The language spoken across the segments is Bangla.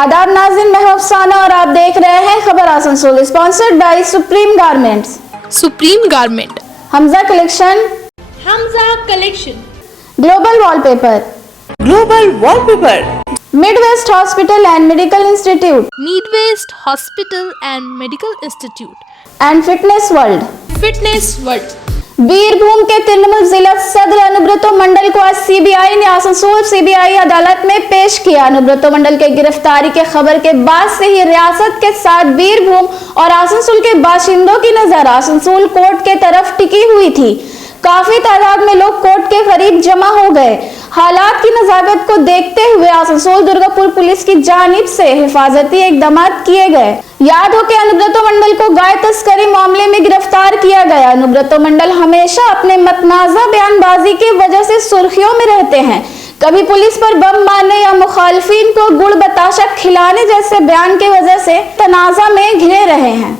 आदाब नाज़रीन, मैं हूं अफसाना और आप देख रहे हैं खबर Asansol, sponsored by supreme garments. Supreme garment, Hamza collection, global wallpaper, Midwest hospital and medical institute, Midwest hospital and medical institute and fitness world. Birbhum के तृणमूल जिला सदर अनुब्रतो मंडल को आज सीबीआई ने आसनसोल सीबीआई अदालत में पेश किया। अनुब्रतो मंडल के गिरफ्तारी के खबर के बाद से ही रियासत के साथ बीरभूम और आसनसोल के बाशिंदों की नजर आसनसोल कोर्ट के तरफ टिकी हुई थी। काफी तादाद में लोग कोर्ट के करीब जमा हो गए। हालात की नजाकत को देखते हुए आसनसोल दुर्गापुर पुलिस की जानिब से हिफाजती इकदामात किए गए। याद हो कि अनुब्रतो मंडल को गाय तस्करी मामले में गिरफ्तार किया गया। अनुब्रतो मंडल हमेशा अपने मतनाज़ा बयानबाजी की वजह से सुर्खियों में रहते हैं। कभी पुलिस पर बम मारने या मुखालफिन को गुड़ बताशा खिलाने जैसे बयान की वजह से तनाज़ा में घिरे रहे हैं।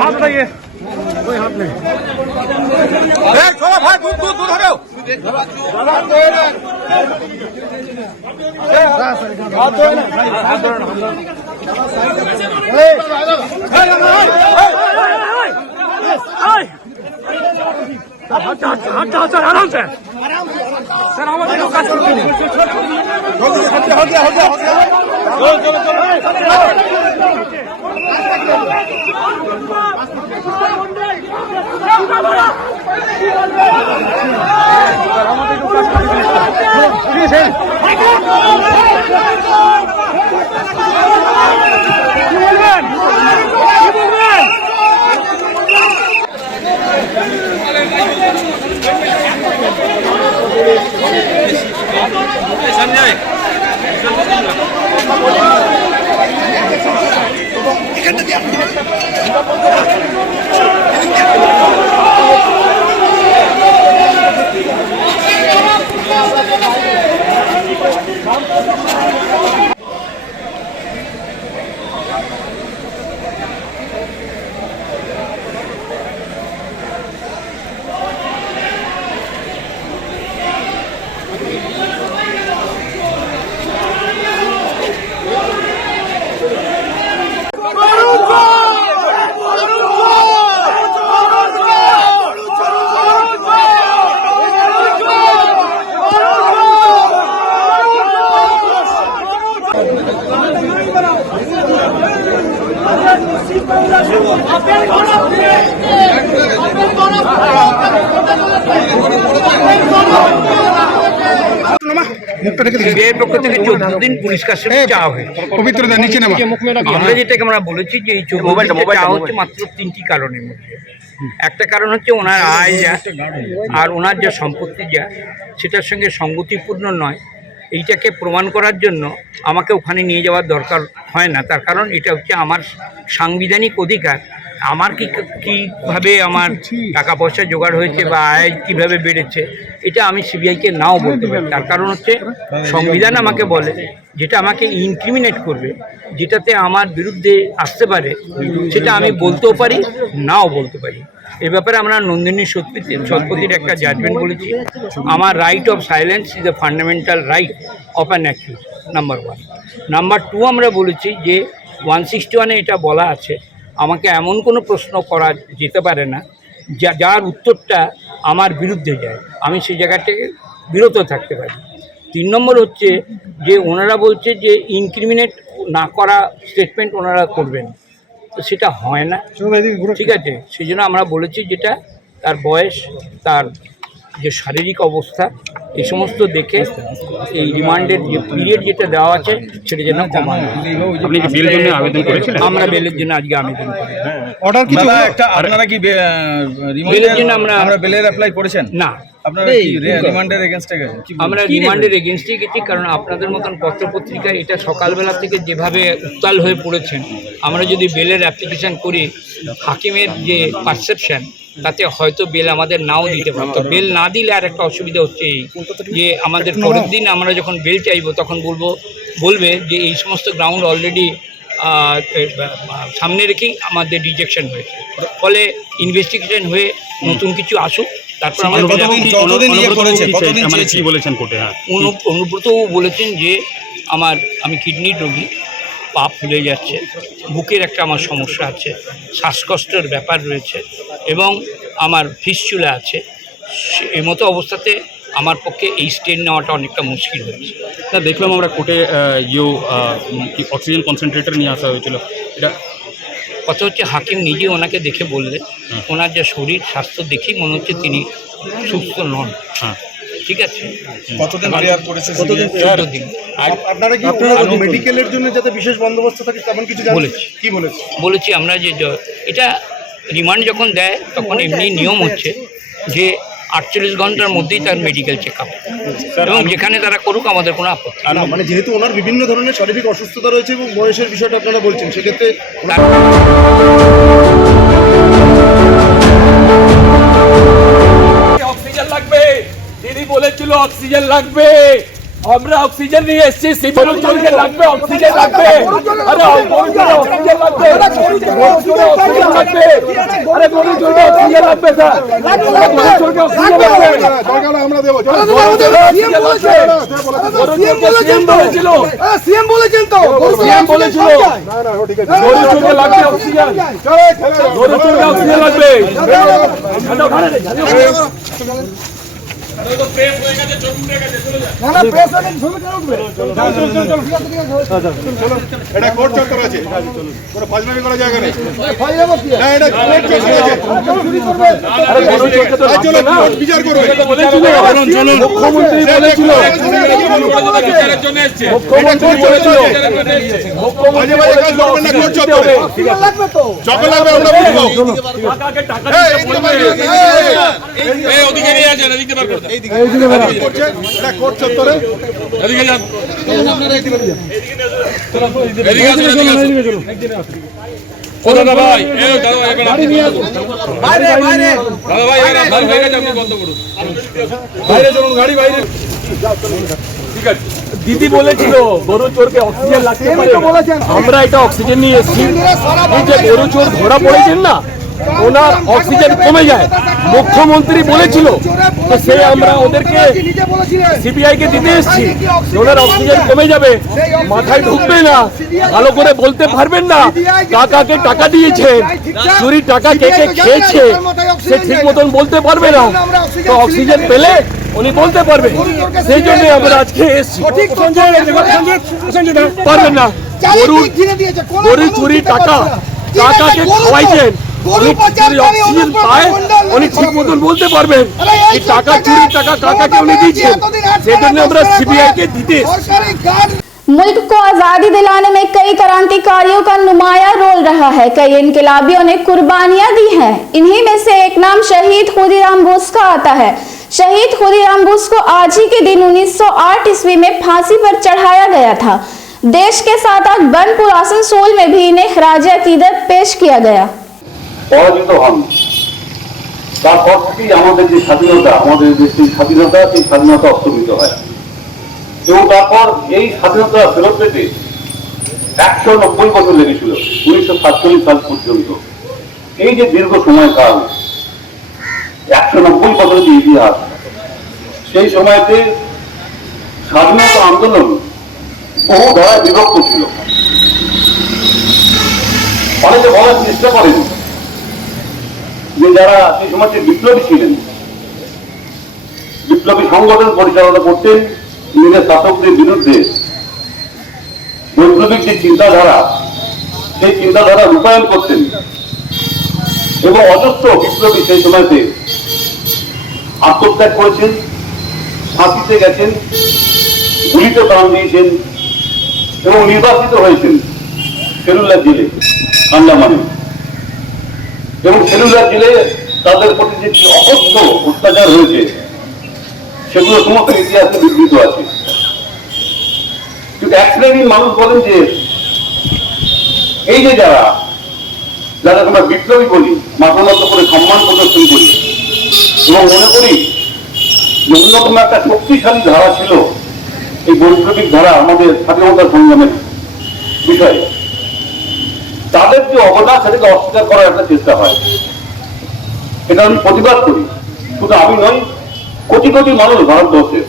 हाथ बताइए, कोई हाथ नहीं। छोड़ो भाई, दूर दूर दूर हो रहे हो। आराम से सर, हो गया। संजय নামা মুখটা ঢেকে দিন। সিবিআই পক্ষ থেকে 14 দিন পুলিশ কাস্টডি চাওয়া হয়েছে। পবিত্র দা নিচে নামা। আমরা যেটাকে আমরা বলেছি যে এই 14 দিন চাওয়া হচ্ছে মাত্র 3টি কারণের মধ্যে। একটা কারণ হচ্ছে ওনার আয় যা আর ওনার যে সম্পত্তি যা সেটার সঙ্গে সঙ্গতিপূর্ণ নয়, এইটাকে প্রমাণ করার জন্য আমাকে ওখানে নিয়ে যাওয়ার দরকার হয় না। তার কারণ এটা হচ্ছে আমার সাংবিধানিক অধিকার। আমার কীভাবে আমার টাকা পয়সা জোগাড় হয়েছে বা আয় কীভাবে বেড়েছে এটা আমি সিবিআইকে নাও বলতে পারি। তার কারণ হচ্ছে সংবিধান আমাকে বলে যেটা আমাকে ইনক্রিমিনেট করবে, যেটাতে আমার বিরুদ্ধে আসতে পারে, সেটা আমি বলতেও পারি নাও বলতে পারি। এ ব্যাপারে আমরা নন্দিনী শতপথীর একটা জাজমেন্ট বলেছি। আমার right of silence is a fundamental right of an accused, number 1। Number 2 আমরা বলেছি যে 161-এ এটা বলা আছে আমাকে এমন কোনো প্রশ্ন করা যেতে পারে না যার উত্তরটা আমার বিরুদ্ধে যায়, আমি সেই জায়গাটাকে বিরত থাকতে পারি। 3 নম্বর হচ্ছে যে ওনারা বলছে যে ইনক্রিমিনেট না করা স্টেটমেন্ট ওনারা করবেন, তো সেটা হয় না, ঠিক আছে। সেই জন্য আমরা বলেছি যেটা তার বয়স, তার যে শারীরিক অবস্থা, এই সমস্ত দেখে এই রিমান্ডের যে পিরিয়ড যেটা দেওয়া আছে সেটা যেন কমানো। আপনি কি বেলের জন্য আবেদন করেছিলেন? আমরা বেলের জন্য আজকে আবেদন করি। অর্ডার কিছু একটা আপনারা কি বেলের জন্য আমরা বেলের অ্যাপ্লাই করেছেন? না, আপনারা কি রিমান্ডের এগেইনস্টে গেছেন? আমরা রিমান্ডের এগেনস্টে গেছি, কারণ আপনাদের মতন পত্রপত্রিকায় এটা সকালবেলা থেকে যেভাবে উত্তাল হয়ে পড়েছেন, আমরা যদি বেলের অ্যাপ্লিকেশান করি হাকিমের যে পারসেপশন তাতে হয়তো বেল আমাদের নাও দিতে পারে। তো বেল না দিলে আর একটা অসুবিধা হচ্ছে এই যে আমাদের পরের দিন আমরা যখন বেল চাইবো তখন বলবে যে এই সমস্ত গ্রাউন্ড অলরেডি সামনে রেখেই আমাদের রিজেকশন হয়েছে, ফলে ইনভেস্টিগেশন হয়ে নতুন কিছু আসুক তারপর আমরা কি বলেছেন কোর্টে? অনুব্রতবাবু বলেছেন যে আমি কিডনির রোগী, পা ফুলে যাচ্ছে, বুকের একটা আমার সমস্যা আছে, শ্বাসকষ্টের ব্যাপার রয়েছে এবং আমার ফিস্চুলা আছে। এই মতো অবস্থাতে আমার পক্ষে এই স্টেন নেওয়াটা অনেকটা মুশকিল হয়েছে। না, দেখলাম আমরা কোর্টে অক্সিজেন কনসেন্ট্রেটর নিয়ে আসা হয়েছিল। এটা কথা হচ্ছে হাকিম নিজে ওনাকে দেখে বললেন ওনার যে শরীর স্বাস্থ্য দেখেই মনে হচ্ছে তিনি সুস্থ নন। হ্যাঁ, ঠিক আছে। কতদিন প্রেয়ার করেছে? 14 দিন। আপনারা কি মেডিকেলের জন্য যাতে বিশেষ বন্দোবস্ত থাকে তেমন কিছু বলেছি। কি বলেছি আমরা যে এটা রিমান্ড যখন দেয় তখন এমনি নিয়ম হচ্ছে যে 48 ঘন্টার মধ্যেই তার মেডিকেল চেক আপ, এবং যেখানে তারা করুক আমাদের কোনো আপত্তি নেই। মানে যেহেতু ওনার বিভিন্ন ধরনের শারীরিক অসুস্থতা রয়েছে এবং বয়সের বিষয়টা আপনারা বলছেন, সেক্ষেত্রে অক্সিজেন লাগবে, দিদি বলেছিল অক্সিজেন লাগবে, আমরা অক্সিজেন নিয়ে এসেছি। সিভিলকে লাগবে, অক্সিজেন লাগবে, আরে অক্সিজেন লাগবে, অক্সিজেন লাগবে, আরে গরুচুরকে অক্সিজেন লাগবে স্যার, গরুচুরকে অক্সিজেন লাগবে, আমরা দেবো। সিএম বলেছিল, সিএম বলেছেন তো, সিএম বলেছিল গরুচুরকে লাগবে অক্সিজেন, গরুচুরকে অক্সিজেন লাগবে। এটা কোর্ট চত্বর আছে, কোনো ফাজলামি করা জায়গা নেই। না, এটা কোর্ট চত্বর আছে। চলো কোর্ট বিচার করবে। মুখ্যমন্ত্রী বলেছিল, মুখ্যমন্ত্রী বলেছিল, মাঝে মাঝে কাজ করবেন না কোর্ট চত্বরে। যখন লাগবে আমরা বুঝবো। ওদিকে নিয়ে আসেন, এদিকে বার করে করছে এটা কোর্ট চত্বরে। এদিকে যান, ও দাদা ভাই, দাদা ভাই বন্ধ করুন, বাইরে চলুন, গাড়ি বাইরে। ঠিক আছে, দিদি বলেছিল গরু চোরকে অক্সিজেন লাগতে পারে, আমরা এটা অক্সিজেন নিয়ে এসেছি। এই যে গরু চোর ধরা পড়েছেন না, ওনার অক্সিজেন কমে যায়, মুখ্যমন্ত্রী বলেছিল, তো সে আমরা ওদেরকে সিবিআই কে দিতে এসেছি, ওনার অক্সিজেন কমে যাবে, মাথায় ঢুকবে না, ভালো করে বলতে পারবেন না, কাকাকে টাকা দিয়েছেন, চুরি টাকা কে কে খেয়েছে সে ঠিক মতন বলতে পারবে না, তো অক্সিজেন পেলে উনি বলতে পারবে, সেই জন্য আমরা আজকে এসেছি। পারবেন না, গরু চুরি টাকা কাকাকে খাওয়াইছেন, উনি যদি অক্সিজেন পায় উনি ঠিক মতন বলতে পারবেন এই টাকা চুরি টাকা কাকাকে উনি দিচ্ছেন, সেই জন্য আমরা সিবিআই কে দিতে मुल्क को आजादी दिलाने में कई क्रांतिकारियों का नुमाया रोल रहा है। कई इनकलाबियों ने कुर्बानियां दी हैं। इन्हीं में से एक नाम शहीद खुदीराम बोस का आता है। शहीद खुदीराम बोस को आज ही के दिन 1908 ईस्वी में फांसी पर चढ़ाया गया था। देश के साथ बनपुर आसनसोल में भी इन्हें खराज अकीदत पेश किया गया। পরাজিত হন, তারপর থেকেই আমাদের যে স্বাধীনতা, আমাদের দেশের স্বাধীনতা, সেই স্বাধীনতা অস্তমিত হয় এবং তারপর এই স্বাধীনতা ফেরত পেতে 190 বছর লেগেছিল, 1947 সাল পর্যন্ত। এই যে দীর্ঘ সময়কাল, 190 বছরের যে ইতিহাস, সেই সময়তে স্বাধীনতা আন্দোলন বহু ধারায় বিভক্ত ছিল। অনেকে বলার চেষ্টা করেন যে যারা সেই সময় বিপ্লবী ছিলেন, বিপ্লবী সংগঠন পরিচালনা করতেন, ইংরেজ শাসকদের বিরুদ্ধে বৈপ্লবিক যে চিন্তাধারা, সেই চিন্তাধারা রূপায়ণ করতেন এবং অজস্র বিপ্লবী সেই সময়তে আত্মত্যাগ করেছেন, ফাঁসিতে গেছেন, গুলিতে প্রাণ দিয়েছেন এবং নির্বাসিত হয়েছেন সেলুলার জেলে, আন্দামানে। এবং সেলুলার জেলে তাদের প্রতি যে অকথ্য অত্যাচার হয়েছে সেগুলো সমস্ত ইতিহাসে বিবৃত আছে। কিন্তু এক শ্রেণীর মানুষ বলেন যে এই যে যারা আমরা বিপ্লবী বলি, মাথা নত করে সম্মান প্রদর্শন করি এবং মনে করি যে অন্যতম একটা শক্তিশালী ধারা ছিল এই বৈপ্লবিক ধারা আমাদের স্বাধীনতা সংগ্রামের বিষয়ে, তাদের যে অবদান সেটাকে অস্বীকার করার একটা চেষ্টা হয়। এটা আমি প্রতিবাদ করি, শুধু আমি নই, কোটি কোটি মানুষ ভারতবর্ষে।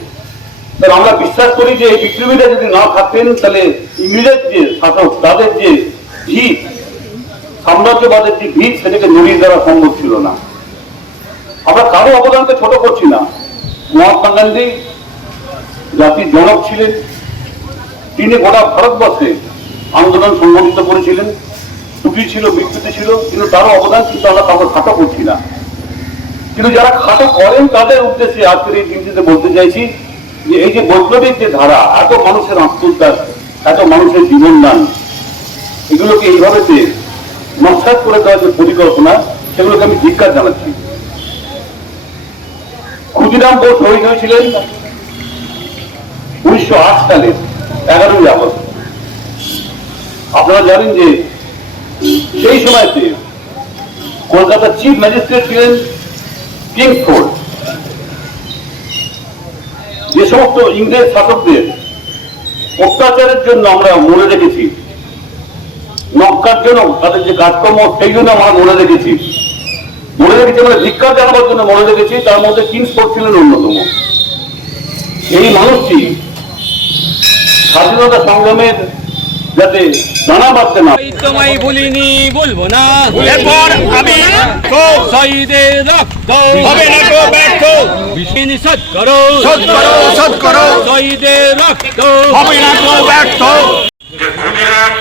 তাহলে আমরা বিশ্বাস করি যে এই বিপ্লবীরা যদি না থাকতেন তাহলে ইংরেজ যে শাসক, তাদের যে ভিত, সাম্রাজ্যবাদের যে ভিত, সেটাকে নড়িয়ে দেওয়া সম্ভব ছিল না। আমরা কারো অবদানকে ছোট করছি না। মহাত্মা গান্ধী জাতির জনক ছিলেন, তিনি গোটা ভারতবর্ষে আন্দোলন সংগঠিত করেছিলেন, ত্রুটি ছিল, বিকৃতি ছিল, কিন্তু তারও অবদান কিন্তু আমরা কাউকে খাটো করছি না। কিন্তু যারা খাটো করেন তাদের উদ্দেশ্যে আজকের এই দিনটিতে বলতে চাইছি যে এই যে বৈপ্লবিক যে ধারা, এত মানুষের আত্মত্যাগ, এত মানুষের জীবনদান, এগুলোকে এইভাবে নস্যাৎ করে দেওয়ার যে পরিকল্পনা, সেগুলোকে আমি ধিক্কার জানাচ্ছি। ক্ষুদিরাম বোস শহীদ হয়েছিলেন 1908 সালে 11ই আগস্ট। আপনারা জানেন যে সেই সময়তে কলকাতার চিফ ম্যাজিস্ট্রেট ছিলেন কিংসফোর্ড। যে সমস্ত ইংরেজ শাসকদের অত্যাচারের জন্য আমরা মনে রেখেছি, নক্কার জন্য তাদের যে কাজকর্ম, সেই জন্য আমরা মনে রেখেছি, মানে ধিক্কার জানাবার জন্য মনে রেখেছি, তার মধ্যে কিংসফোর্ড ছিলেন অন্যতম। এই মানুষটি স্বাধীনতা সংগ্রামের যাতে জানা বাড়তে না। তোমায় ভুলিনি, বলবো না, এরপর আমি শহীদের রক্ত হবে না তো ব্যর্থ, শোধ করো, শোধ করো, শোধ করো, শহীদের রক্ত হবে না তো ব্যর্থ। ক্ষুদিরাম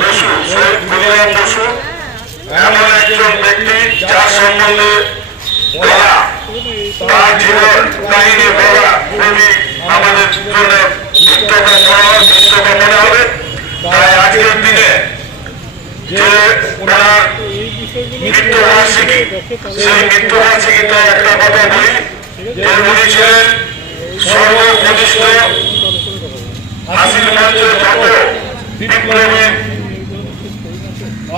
বসু, শহীদ ক্ষুদিরাম বসু এমন একজন ব্যক্তি যার সম্বন্ধে বলা, তার জীবন কাহিনী বলা খুবই আমাদের জন্য মনে হবে। তাই আজকের দিনে যে ওনার মৃত্যুবার্ষিকী, সেই মৃত্যুবার্ষিকীতে একটা কথা বলি যে উনি ছিলেন সর্বকনিষ্ঠ হাসির মঞ্চে যত বিপ্লবী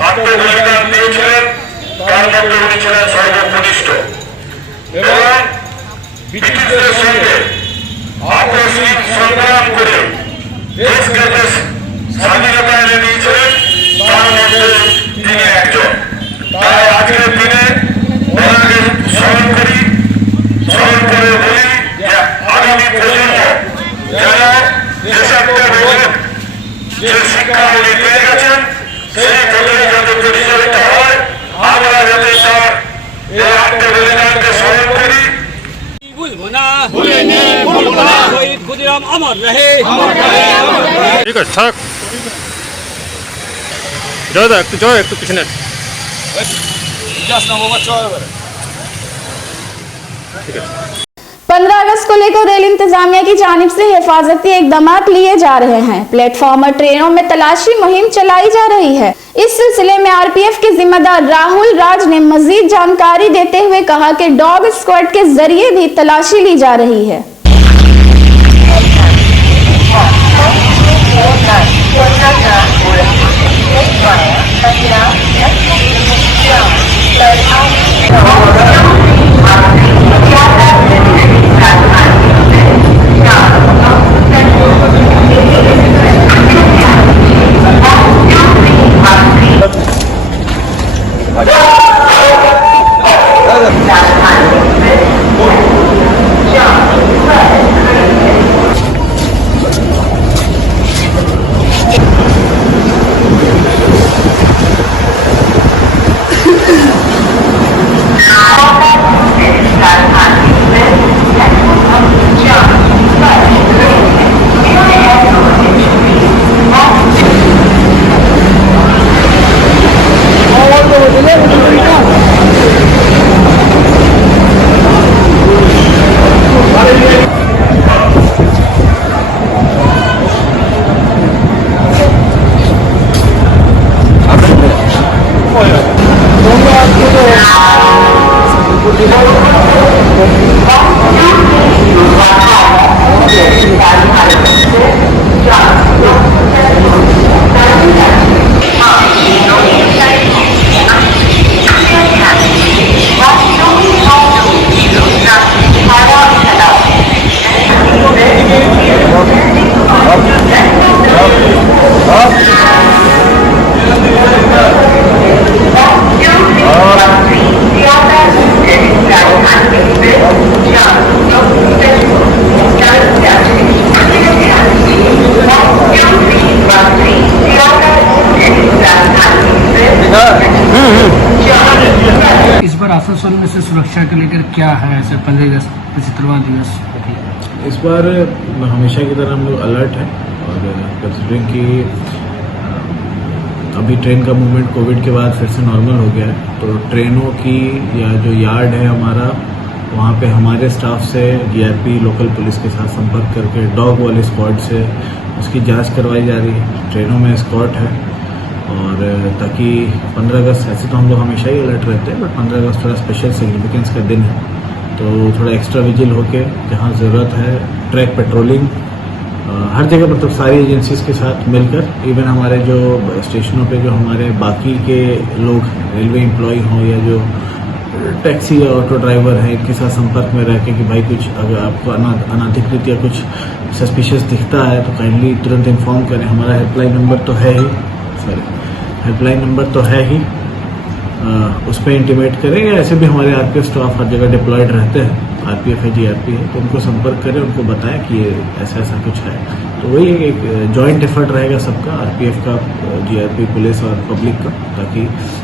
আত্মবলিদান দিয়েছিলেন তার মধ্যে উনি ছিলেন সর্বকনিষ্ঠ এবং ব্রিটিশদের সঙ্গে আকস্মিক সংগ্রাম করে দেশকে স্বাধীনতা এনে দিয়েছিলেন, তার মধ্যে তিনি একজন। তাই আজকের দিনে ওনাকে স্মরণ করি, স্মরণ করে বলি যে আগামী প্রজন্ম যেন দেশাত্মবোধক যে শিক্ষা উনি পেয়ে গেছেন সেই পদ্ধতি যাতে পরিচালিত হয়, আমরা যাতে তার এই আত্মবলিদানকে স্মরণ করি। ভুলবো না, ভুলবো না, শহীদ ক্ষুদিরাম অমর রহে। ঠিক আছে, থাক। জয় দা, একটু জয়, একটু পিছনে। যাস না বাবা, চল এবারে। 15 अगस्त को लेकर रेल इंतजामिया की जानिब से हिफाजती इकदाम लिए जा रहे हैं। प्लेटफॉर्म और ट्रेनों में तलाशी मुहिम चलाई जा रही है। इस सिलसिले में आरपीएफ के जिम्मेदार राहुल राज ने मजीद जानकारी देते हुए कहा कि डॉग स्क्वाड के जरिए भी तलाशी ली जा रही है। इस बार आसनसोल में से सुरक्षा को लेकर क्या है ऐसे 15 अगस्त 75वां दिवस? इस बार हमेशा की तरह हम लोग अलर्ट हैं और कंसिडरिंग कि अभी ट्रेन का मूवमेंट कोविड के बाद फिर से नॉर्मल हो गया है, तो ट्रेनों की या जो यार्ड है हमारा, वहाँ पे हमारे स्टाफ से जीआरपी लोकल पुलिस के साथ संपर्क करके डॉग वाले स्क्वाड से उसकी जांच करवाई जा रही है। ट्रेनों में एस्कॉर्ट है और ताकि 15 अगस्त, ऐसे तो हम लोग हमेशा ही अलर्ट रहते हैं, बट 15 अगस्त थोड़ा स्पेशल सिग्निफिकेंस का दिन है, तो थोड़ा एक्स्ट्रा विजिल होके जहाँ ज़रूरत है ट्रैक पेट्रोलिंग हर जगह, मतलब सारी एजेंसीज के साथ मिलकर, इवन हमारे जो स्टेशनों पे जो हमारे बाकी के लोग रेलवे एम्प्लॉय हों या जो टैक्सी या ऑटो ड्राइवर हैं, इनके साथ संपर्क में रह के कि भाई कुछ अगर आपको अनाधिकृत या कुछ सस्पिशियस दिखता है तो काइंडली तुरंत इन्फॉर्म करें। हमारा हेल्पलाइन नंबर तो है ही, हेल्पलाइन नंबर तो है ही, उस पर इंटीमेट करें, या ऐसे भी हमारे आरपीएफ स्टाफ हर जगह डिप्लॉयड रहते हैं, आरपीएफ है जीआरपी है, तो उनको संपर्क करें, उनको बताएं कि ये ऐसा ऐसा कुछ है। तो वही एक जॉइंट एफर्ट रहेगा सबका, आरपीएफ का, जीआरपी, पुलिस और पब्लिक का, ताकि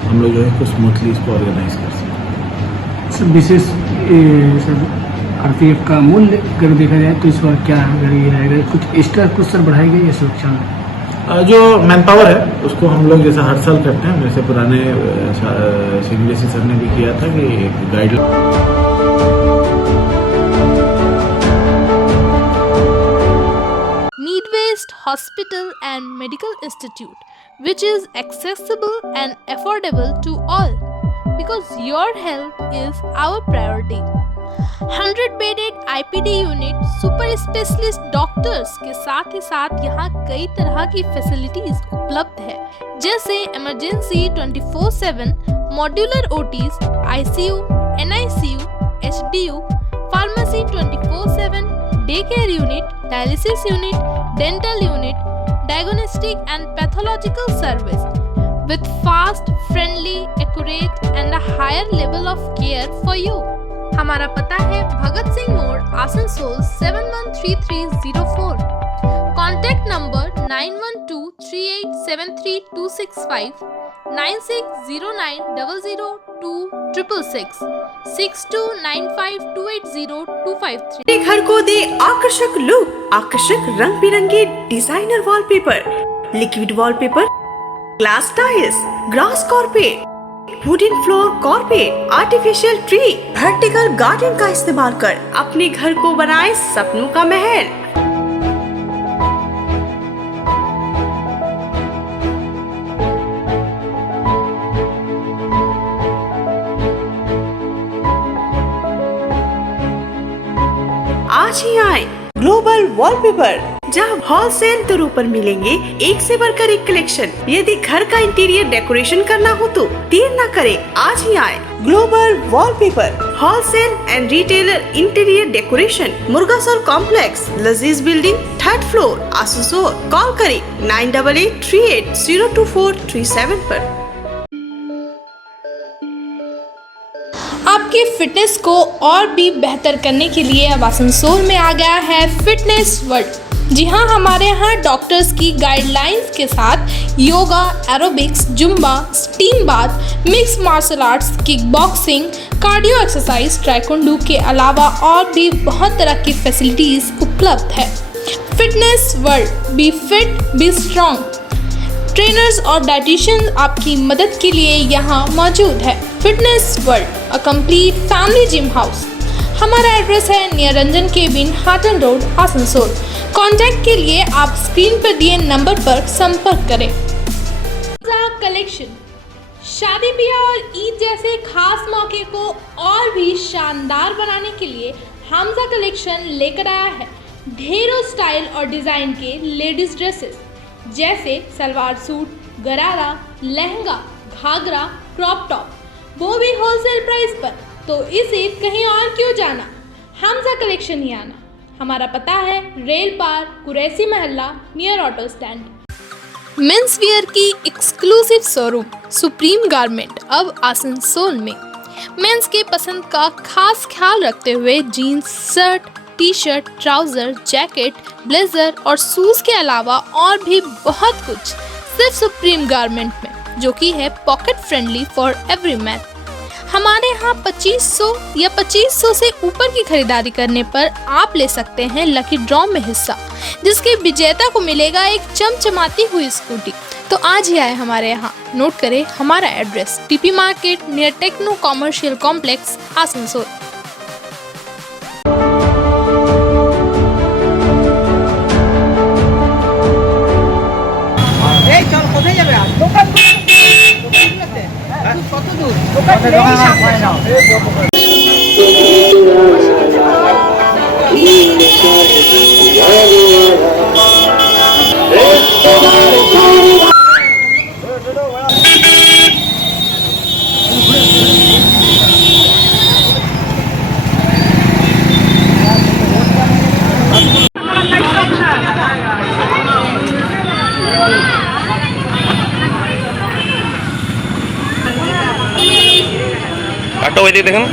हम लोग जो है कुछ स्मूथली इसको ऑर्गेनाइज कर सकें। सब विशेष आरपीएफ का मूल्य अगर देखा जाए तो इस बार क्या रहेगा? कुछ एक्स्ट्रा कुछ सर बढ़ाई गई है सुरक्षा में? जो मैन पावर है उसको हम लोग जैसा हर साल करते हैं, वैसे पुराने सीडीएसी सर ने भी किया था कि एक guideline. Need-based Hospital and Medical Institute, which is accessible and affordable to all, because your health is our priority. 100-bedded IPD unit, super specialist doctors के साथ ही साथ यहाँ कई तरह की फैसिलिटीज उपलब्ध है, जैसे emergency 24/7, modular OTs, ICU, NICU, HDU, pharmacy 24/7, day care unit, dialysis unit, dental unit, diagnostic and pathological service with fast, friendly, accurate and a higher level of care for you. हमारा पता है भगत सिंह मोड़, आसनसोल 713304। Contact number 9123873265, 9609002666, 6295280253। घर को दे आकर्षक लुक, आकर्षक रंग बिरंगे designer wallpaper, liquid wallpaper, glass tiles, grass carpet, wooden floor, carpet, artificial tree, vertical garden का इस्तेमाल कर अपने घर को बनाए सपनों का महल। आज ही आए ग्लोबल वॉलपेपर, जहां होलसेल दरों पर मिलेंगे एक से बढ़कर एक कलेक्शन। यदि घर का इंटीरियर डेकोरेशन करना हो तो देर न करें, आज ही आए global wallpaper, wholesale and retailer interior decoration, Murgasol complex, लजीज building, 3rd floor, Asansol. Call करें 9883802437 पर। आपके फिटनेस को और भी बेहतर करने के लिए अब आसनसोल में आ गया है फिटनेस वर्ल्ड। जी हाँ, हमारे यहाँ डॉक्टर्स की गाइडलाइंस के साथ yoga, aerobics, zumba, steam bath, mix martial arts, kick boxing, cardio exercise, taekwondo के अलावा और भी बहुत तरह की फैसिलिटीज़ उपलब्ध है। Fitness world, be fit be strong. Trainers और डाइटिशियन आपकी मदद के लिए यहाँ मौजूद है। Fitness world, a complete family gym house. हमारा एड्रेस है near Ranjan cabin, Hutton road, Asansol. Contact के लिए आप स्क्रीन पर दिए नंबर पर संपर्क करें। कलेक्शन, शादी ब्याह और ईद जैसे खास मौके को और भी शानदार बनाने के लिए हमजा कलेक्शन लेकर आया है ढेरों स्टाइल और डिज़ाइन के लेडीज ड्रेसेस, जैसे सलवार सूट, गरारा, लहंगा, घाघरा, क्रॉप टॉप, वो भी होलसेल प्राइस पर। तो इसे कहीं और क्यों जाना, हमजा कलेक्शन ही आना। हमारा पता है रेल पार, कुरैसी महल्ला, near auto stand. Men's wear की एक्सक्लूसिव शोरूम सुप्रीम गारमेंट अब आसनसोल में। मेंस के पसंद का खास ख्याल रखते हुए jeans, shirt, T shirt, trouser, jacket, blazer और शूज़ के अलावा और भी बहुत कुछ सिर्फ सुप्रीम गारमेंट में, जो कि है pocket friendly for every man. हमारे यहाँ 2500 या 2500 से ऊपर की खरीदारी करने पर आप ले सकते हैं लकी ड्रॉ में हिस्सा, जिसके विजेता को मिलेगा एक चमचमाती हुई स्कूटी। तो आज ही आए हमारे यहाँ। नोट करें हमारा address, TP market near techno commercial complex, Asansol. আটটা ওই দিকে দেখেন।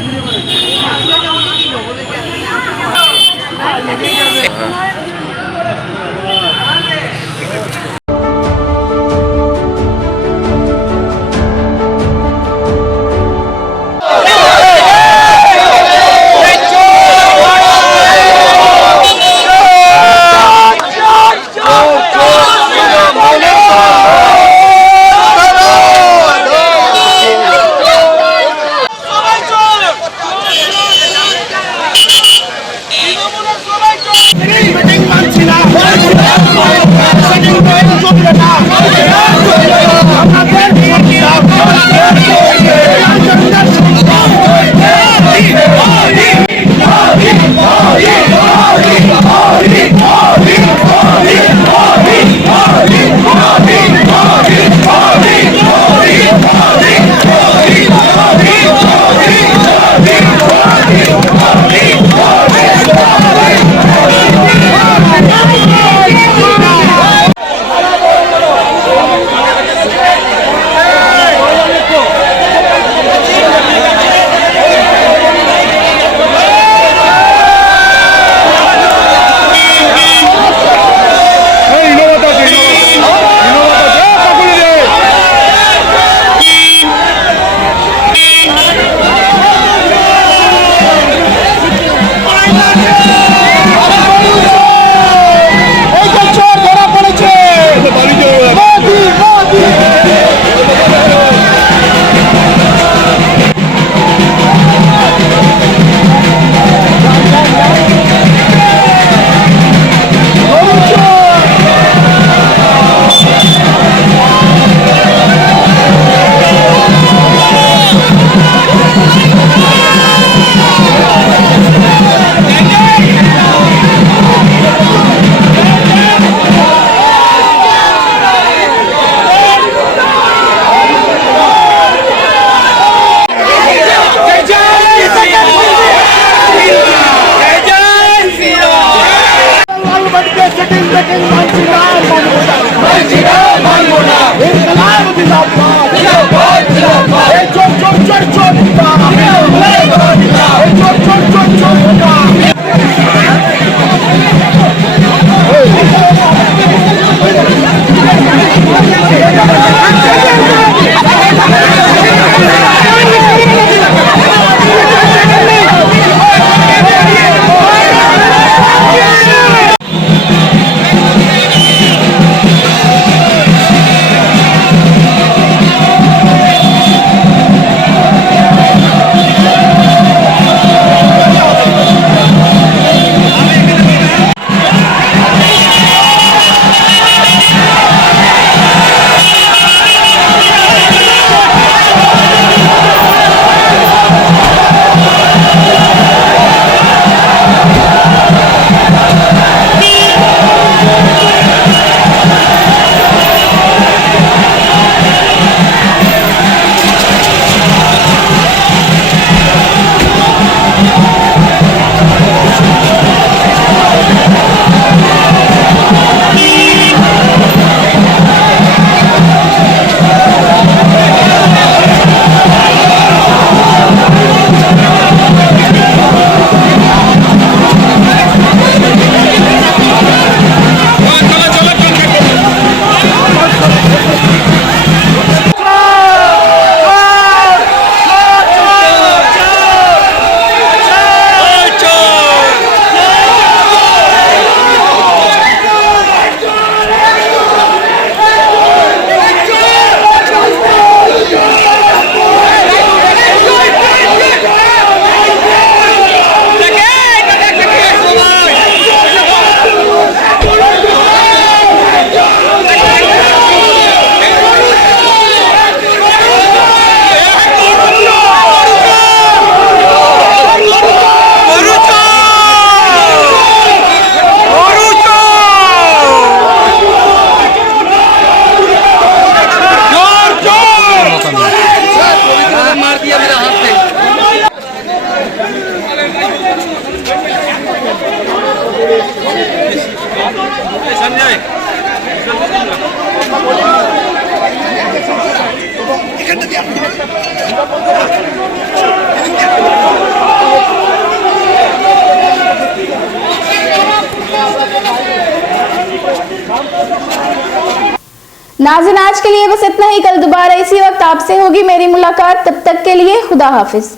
नाज़रीन, आज के लिए बस इतना ही। कल दोबारा इसी वक्त आपसे होगी मेरी मुलाकात। तब तक के लिए खुदा हाफिज।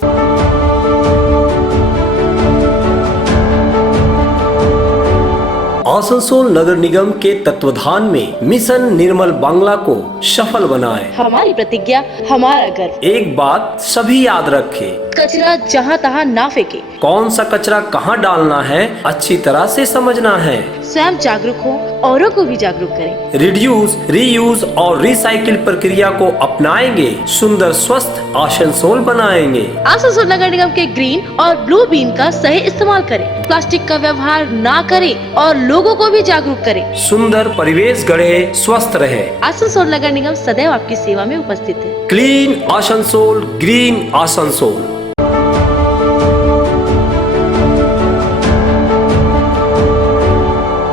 आसनसोल नगर निगम के तत्वाधान में मिशन निर्मल बांग्ला को सफल बनाएं। हमारी प्रतिज्ञा, हमारा गर्व। एक बात सभी याद रखें, कचरा जहाँ तहाँ ना फेंके। कौन सा कचरा कहाँ डालना है अच्छी तरह से समझना है। स्वयं जागरूक हो, औरों को भी जागरूक करें। रिड्यूस, रीयूज और रिसाइकिल प्रक्रिया को अपनाएंगे, सुंदर स्वस्थ आसनसोल बनाएंगे। आसनसोल नगर निगम के ग्रीन और ब्लू बीन का सही इस्तेमाल करें। प्लास्टिक का व्यवहार ना करें और लोगों को भी जागरूक करें। सुंदर परिवेश गढ़े, स्वस्थ रहे। आसनसोल नगर निगम सदैव आपकी सेवा में उपस्थित है। Clean Asansol, green Asansol.